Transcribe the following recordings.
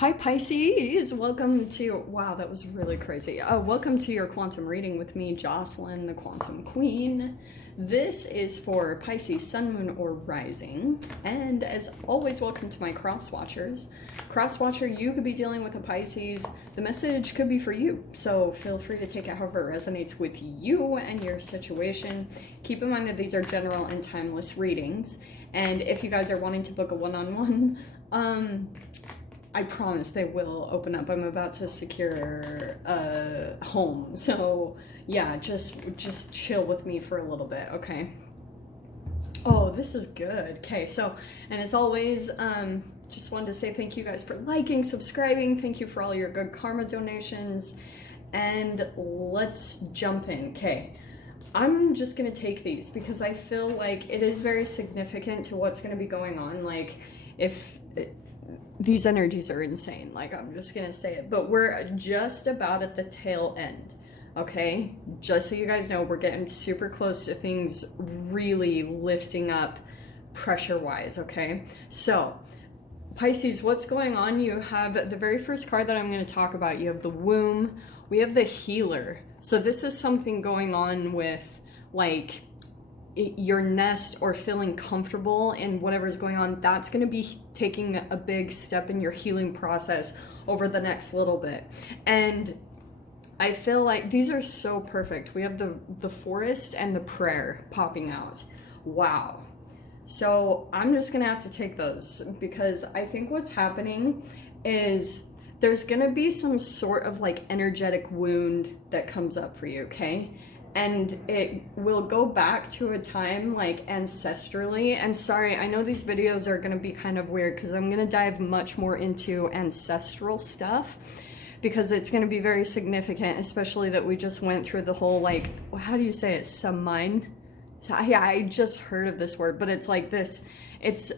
Hi Pisces, welcome to, wow, that was really crazy. Welcome to your quantum reading with me, Jocelyn, the Quantum Queen. This is for Pisces, Sun, Moon, or Rising. And as always, welcome to my cross watchers. Cross watcher, you could be dealing with a Pisces. The message could be for you. So feel free to take it however it resonates with you and your situation. Keep in mind that these are general and timeless readings. And if you guys are wanting to book a one-on-one, I promise they will open up. I'm about to secure a home. So yeah, just chill with me for a little bit, okay? Oh, this is good. Okay, so, and as always, just wanted to say thank you guys for liking, subscribing. Thank you for all your good karma donations. And let's jump in. Okay, I'm just gonna take these because I feel like it is very significant to what's gonna be going on. Like, if these energies are insane, like, I'm just gonna say it, but we're just about at the tail end, okay? Just so you guys know, we're getting super close to things really lifting up pressure wise, okay? So Pisces, what's going on? You have the very first card that I'm going to talk about. You have the womb. We have the healer. So this is something going on with, like, your nest or feeling comfortable in whatever's going on. That's going to be taking a big step in your healing process over the next little bit. And I feel like these are so perfect. We have the forest and the prayer popping out. Wow. So I'm just gonna have to take those because I think what's happening is there's gonna be some sort of like energetic wound that comes up for you, okay? And it will go back to a time like ancestrally. And sorry, I know these videos are gonna be kind of weird because I'm gonna dive much more into ancestral stuff because it's gonna be very significant, especially that we just went through the whole, like, how do you say it, samhain? So I just heard of this word, but it's like this, it's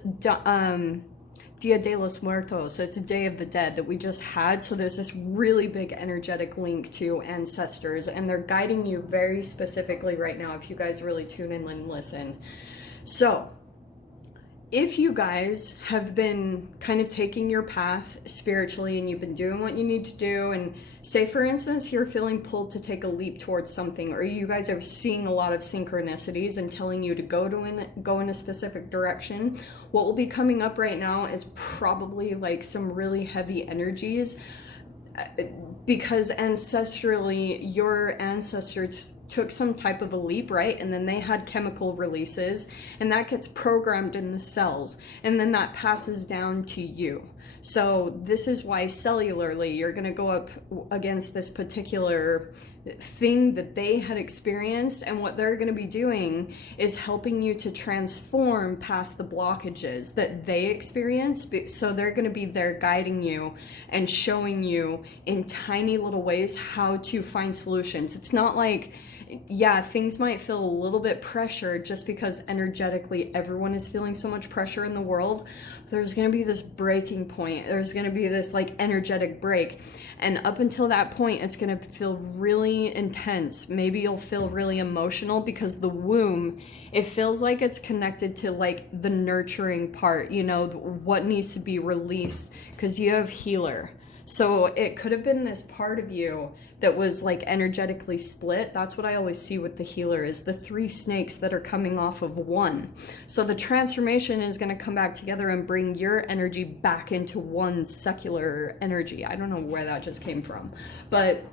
Dia de los Muertos, it's Day of the Dead that we just had. So there's this really big energetic link to ancestors, and they're guiding you very specifically right now if you guys really tune in and listen. So if you guys have been kind of taking your path spiritually and you've been doing what you need to do, and say for instance you're feeling pulled to take a leap towards something, or you guys are seeing a lot of synchronicities and telling you to go in a specific direction, what will be coming up right now is probably like some really heavy energies, because ancestrally your ancestors took some type of a leap, right? And then they had chemical releases, and that gets programmed in the cells, and then that passes down to you. So this is why cellularly you're going to go up against this particular thing that they had experienced, and what they're going to be doing is helping you to transform past the blockages that they experienced. So they're going to be there guiding you and showing you in tiny little ways how to find solutions. It's not like, yeah, things might feel a little bit pressured just because energetically everyone is feeling so much pressure in the world. There's going to be this breaking point. There's going to be this like energetic break. And up until that point, it's going to feel really intense. Maybe you'll feel really emotional because the womb, it feels like it's connected to like the nurturing part, you know, what needs to be released, because you have healer. So it could have been this part of you that was like energetically split. That's what I always see with the healer, is the three snakes that are coming off of one. So the transformation is going to come back together and bring your energy back into one secular energy. I don't know where that just came from, but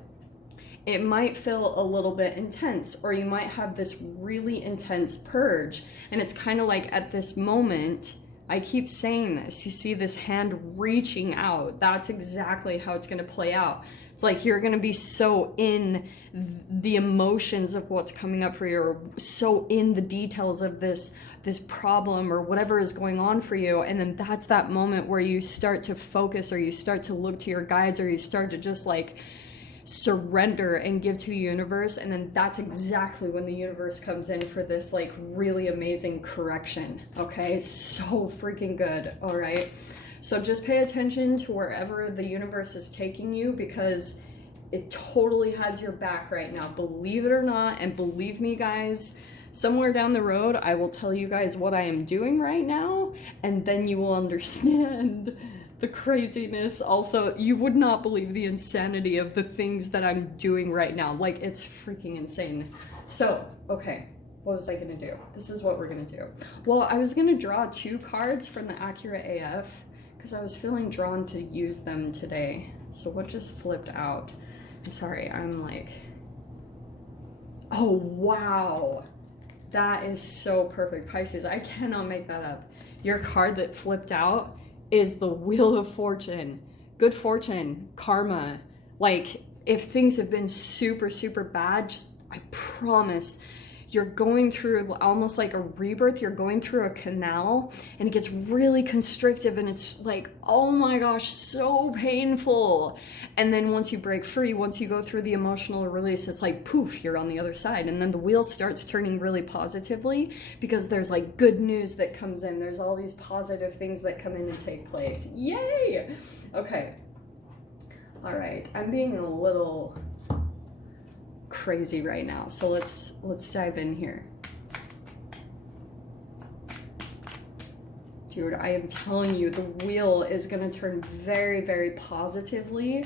it might feel a little bit intense, or you might have this really intense purge. And it's kind of like at this moment, I keep saying this, you see this hand reaching out. That's exactly how it's going to play out. It's like you're going to be so in the emotions of what's coming up for you, or so in the details of this problem or whatever is going on for you. And then that's that moment where you start to focus, or you start to look to your guides, or you start to just like surrender and give to the universe. And then that's exactly when the universe comes in for this like really amazing correction. Okay, so freaking good. All right, so just pay attention to wherever the universe is taking you, because it totally has your back right now, believe it or not. And believe me guys, somewhere down the road I will tell you guys what I am doing right now, and then you will understand the craziness. Also, you would not believe the insanity of the things that I'm doing right now. Like, it's freaking insane. So, okay, what was I gonna do? This is what we're gonna do. Well, I was gonna draw 2 cards from the Accurate AF because I was feeling drawn to use them today. So what just flipped out? Sorry, I'm like, oh wow, that is so perfect. Pisces, I cannot make that up. Your card that flipped out is the Wheel of Fortune. Good fortune, karma. Like, if things have been super, super bad, just, I promise, you're going through almost like a rebirth. You're going through a canal and it gets really constrictive and it's like, oh my gosh, so painful. And then once you break free, once you go through the emotional release, it's like poof, you're on the other side. And then the wheel starts turning really positively because there's like good news that comes in. There's all these positive things that come in and take place. Yay! Okay. All right. I'm being a little crazy right now, so let's dive in here. Dude, I am telling you, the wheel is going to turn very, very positively,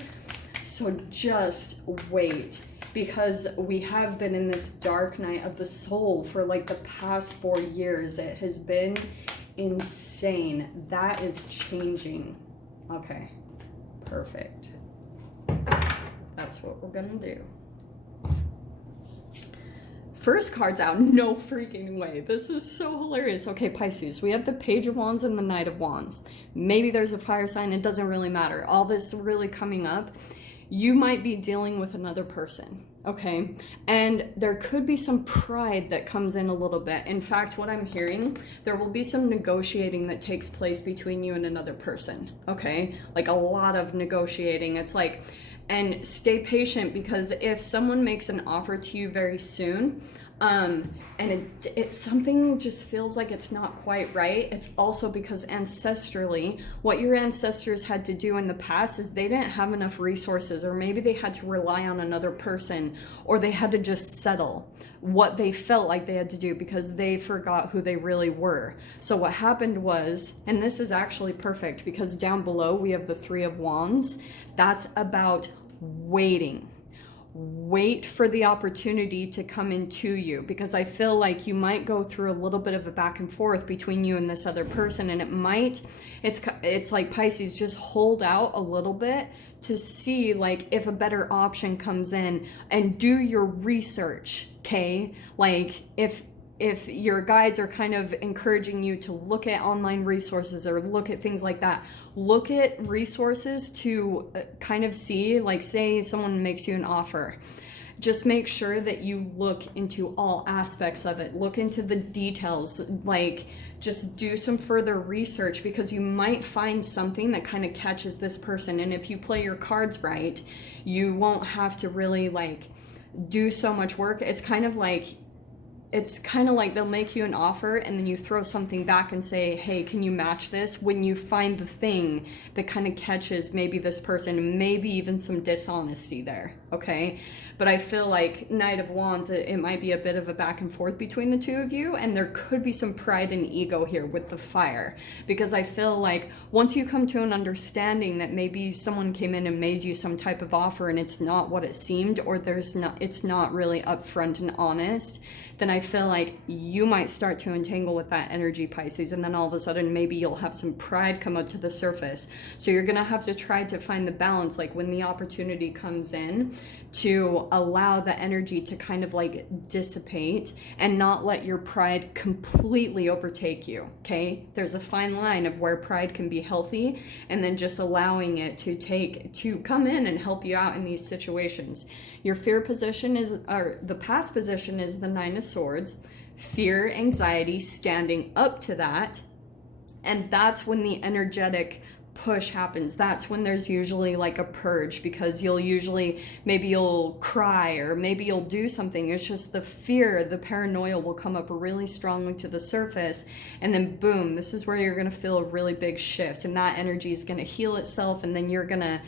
so just wait, because we have been in this dark night of the soul for like the past 4 years. It has been insane. That is changing. Okay, perfect. That's what we're gonna do. First card's out. No freaking way. This is so hilarious. Okay, Pisces, we have the Page of Wands and the Knight of Wands. Maybe there's a fire sign. It doesn't really matter. All this really coming up, you might be dealing with another person, okay? And there could be some pride that comes in a little bit. In fact, what I'm hearing, there will be some negotiating that takes place between you and another person, okay? Like a lot of negotiating. It's like, and stay patient, because if someone makes an offer to you very soon, and it something just feels like it's not quite right, it's also because ancestrally, what your ancestors had to do in the past is they didn't have enough resources, or maybe they had to rely on another person, or they had to just settle what they felt like they had to do because they forgot who they really were. So what happened was, and this is actually perfect because down below we have the Three of Wands. That's about waiting. Wait for the opportunity to come into you, because I feel like you might go through a little bit of a back and forth between you and this other person, and it's like, Pisces, just hold out a little bit to see like if a better option comes in, and do your research, okay? Like if your guides are kind of encouraging you to look at online resources or look at things like that, look at resources to kind of see, like, say someone makes you an offer, just make sure that you look into all aspects of it, look into the details, like just do some further research, because you might find something that kind of catches this person. And if you play your cards right, you won't have to really like do so much work. It's kind of like they'll make you an offer and then you throw something back and say, hey, can you match this? When you find the thing that kind of catches maybe this person, maybe even some dishonesty there, okay? But I feel like Knight of Wands, it might be a bit of a back and forth between the two of you, and there could be some pride and ego here with the fire, because I feel like once you come to an understanding that maybe someone came in and made you some type of offer and it's not what it seemed, or it's not really upfront and honest, then I feel like you might start to entangle with that energy, Pisces, and then all of a sudden maybe you'll have some pride come up to the surface. So you're gonna have to try to find the balance, like when the opportunity comes in, to allow the energy to kind of like dissipate and not let your pride completely overtake you, okay? There's a fine line of where pride can be healthy and then just allowing it to come in and help you out in these situations. Your fear position or the past position is the Nine of Swords. Fear, anxiety, standing up to that. And that's when the energetic push happens. That's when there's usually like a purge, because maybe you'll cry or maybe you'll do something. It's just the fear, the paranoia will come up really strongly to the surface, and then boom, this is where you're going to feel a really big shift, and that energy is going to heal itself, and then you're going to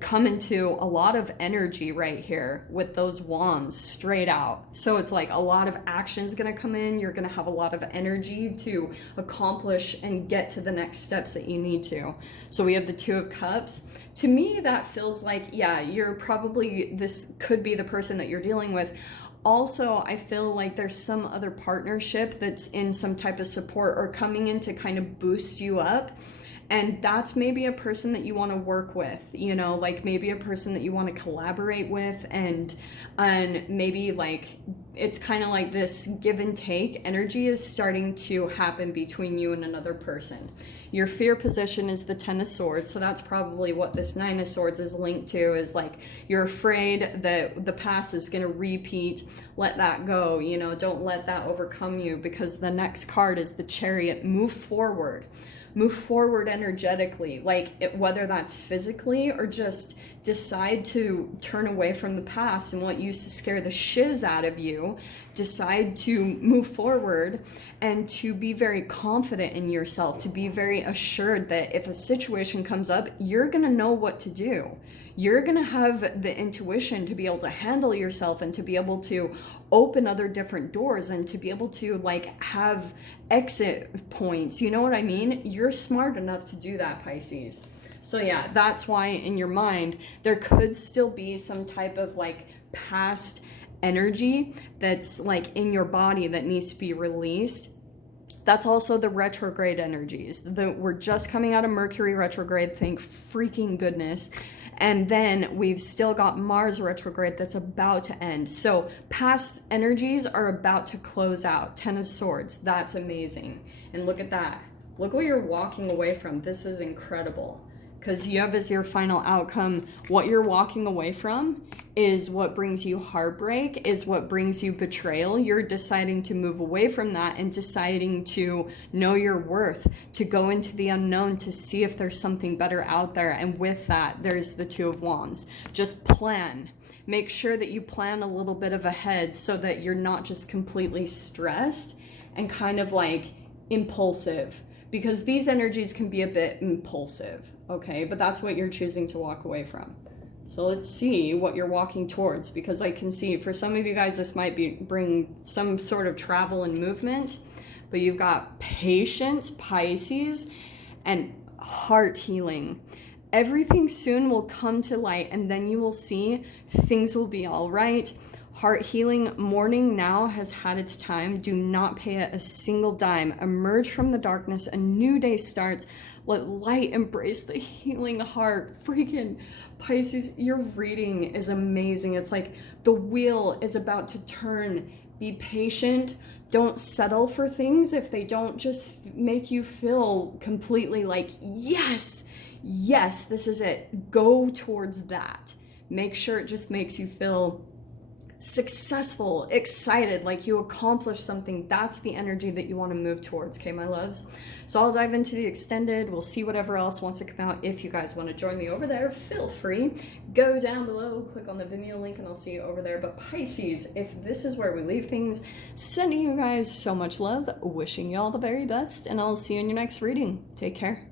come into a lot of energy right here with those wands straight out. So it's like a lot of action is going to come in. You're going to have a lot of energy to accomplish and get to the next steps that you need to. So we have the Two of Cups. To me, that feels like, yeah, you're probably, this could be the person that you're dealing with. Also, I feel like there's some other partnership that's in some type of support or coming in to kind of boost you up. And that's maybe a person that you want to work with, you know, like maybe a person that you want to collaborate with, and maybe like it's kind of like this give and take energy is starting to happen between you and another person. Your fear position is the Ten of Swords, so that's probably what this Nine of Swords is linked to, is like you're afraid that the past is going to repeat. Let that go, you know, don't let that overcome you, because the next card is the Chariot. Move forward. Move forward energetically, like whether that's physically or just decide to turn away from the past and what used to scare the shiz out of you. Decide to move forward and to be very confident in yourself, to be very assured that if a situation comes up, you're gonna know what to do. You're gonna have the intuition to be able to handle yourself and to be able to open other different doors and to be able to like have exit points. You know what I mean? You're smart enough to do that, Pisces. So yeah, that's why in your mind, there could still be some type of like past energy that's like in your body that needs to be released. That's also the retrograde energies. We're just coming out of Mercury retrograde, thank freaking goodness. And then we've still got Mars retrograde that's about to end. So past energies are about to close out. Ten of Swords, that's amazing. And look at that. Look what you're walking away from. This is incredible. Because you have as your final outcome, what you're walking away from is what brings you heartbreak, is what brings you betrayal. You're deciding to move away from that and deciding to know your worth, to go into the unknown, to see if there's something better out there. And with that, there's the Two of Wands. Just plan. Make sure that you plan a little bit of ahead so that you're not just completely stressed and kind of like impulsive, because these energies can be a bit impulsive. Okay, but that's what you're choosing to walk away from. So let's see what you're walking towards, because I can see for some of you guys this might bring some sort of travel and movement, but you've got patience, Pisces, and heart healing. Everything soon will come to light, and then you will see things will be all right. Heart healing, mourning now has had its time. Do not pay it a single dime. Emerge from the darkness. A new day starts. Let light embrace the healing heart. Freaking Pisces, your reading is amazing. It's like the wheel is about to turn. Be patient. Don't settle for things if they don't just make you feel completely like, yes, yes, this is it. Go towards that. Make sure it just makes you feel successful, excited, like you accomplished something. That's the energy that you want to move towards, okay, my loves? So I'll dive into the extended. We'll see whatever else wants to come out. If you guys want to join me over there, feel free. Go down below, click on the Vimeo link, and I'll see you over there. But Pisces, if this is where we leave things, sending you guys so much love, wishing you all the very best, and I'll see you in your next reading. Take care.